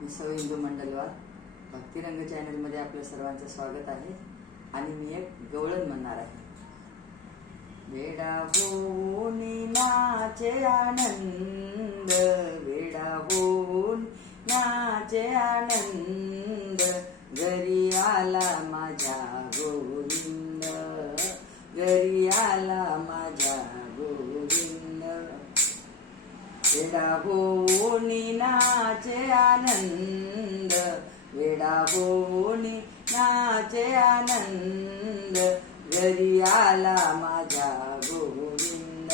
मी सौ हिंदू मंडलवार भक्तिरंग चॅनलमध्ये आपल्या सर्वांचं स्वागत आहे. आणि मी एक गवळण म्हणणार आहे. वेडा होऊन नाचे आनंद, वेडा होऊन नाचे आनंद, घरी आला माझ्या गोविंद, घरी आला माझ्या गोविंद. वेडा होऊन नाचे आनंद, वेडा होऊन नाचे आनंद, घरी आला माझ्या गोविंद,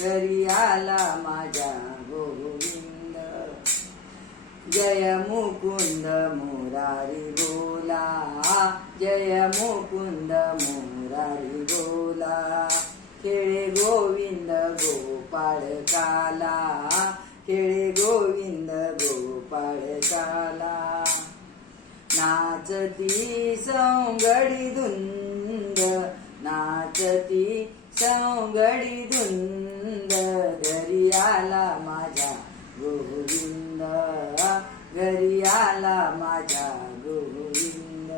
घरी आला माझ्या गोविंद. जय मुकुंद मुरारी बोला, जय मुकुंद मुरारी बोला, खेळे गोविंद गोपाळ काला, खेळे गोविंद गोपाळ काला. नाचती सौंगडी धुंद, नाचती सौंगडी धुंद, घरी आला माझ्या गोविंद, घरी आला माझ्या गोविंद.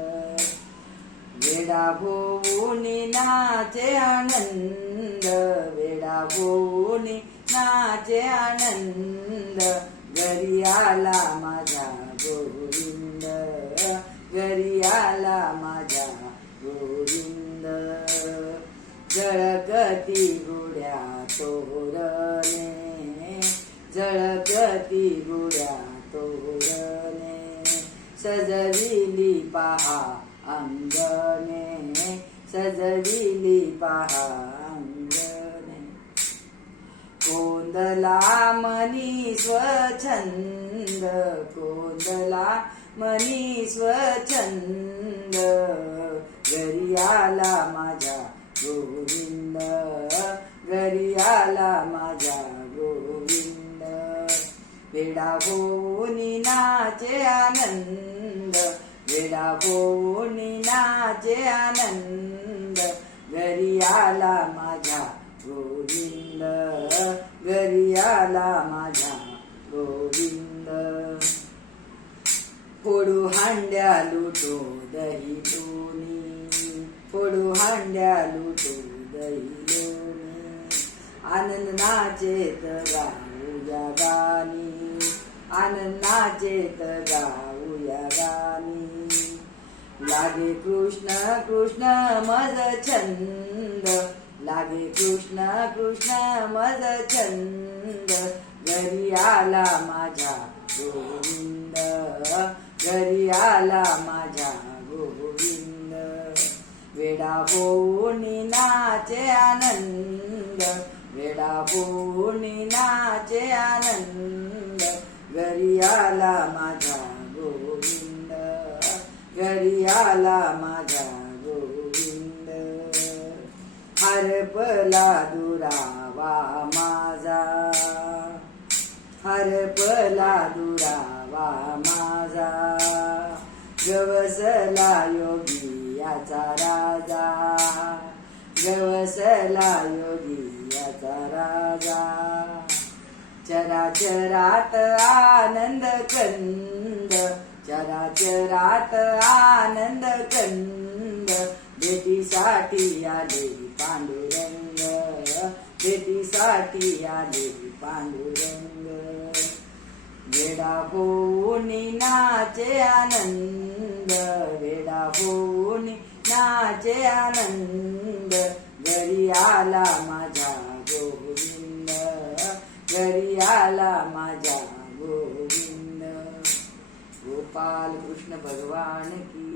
वेडा होऊन नाचे आनंद, वेडा होऊन नाचे आनंद, घरी आला माझ्या गोविंद, घरी आला माझ्या गोविंद. झळकती गुड्या तोरणे, झळकती गुड्या तोरणे, सजविली पहा अंगणे, सजविली पहा अंगणे. कोंदला मनी स्वच्छंद, कोंदला मनी स्वच्छंद, घरी आला माझ्या गोविंद, घरी आला माझ्या गोविंद. वेडा होऊन नाचे आनंद, वेडा होऊन नाचे आनंद, घरी आला माझ्या गोविंद, घरी आला माझ्या गोविंद. फोडू हांड्या लुटू दही लोणी, फोडू हांड्या लुटू दही लोणी, आनंद नाचेत गाऊया गाणी, आनंद नाचेत गाऊया गाणी. लागे कृष्ण कृष्ण मज छंद, लागे कृष्ण कृष्ण मज छंद, घरी आला माझ्या गोविंद, घरी आला माझ्या गोविंद. वेडा होऊन नाचे आनंद, वेडा होऊन नाचे आनंद, घरी आला माझ्या गोविंद, घरी आला माझ्या गोविंद. हरपला दुरावा माझा, हरपला दुरावा माझा, गवसला योगी याचा राजा, गवसला योगी याचा राजा. चराचरात आनंद कंद, चराचरात आनंद कंद, भेटीसाठी आले पांडुरंग, भेटीसाठी आले पांडुरंग. वेडा होऊन नाचे आनंद, वेडा होऊन नाचे आनंद, घरी आला माझ्या गोविंद, घरी आला माझ्या गोविंद. गोपाल कृष्ण भगवान की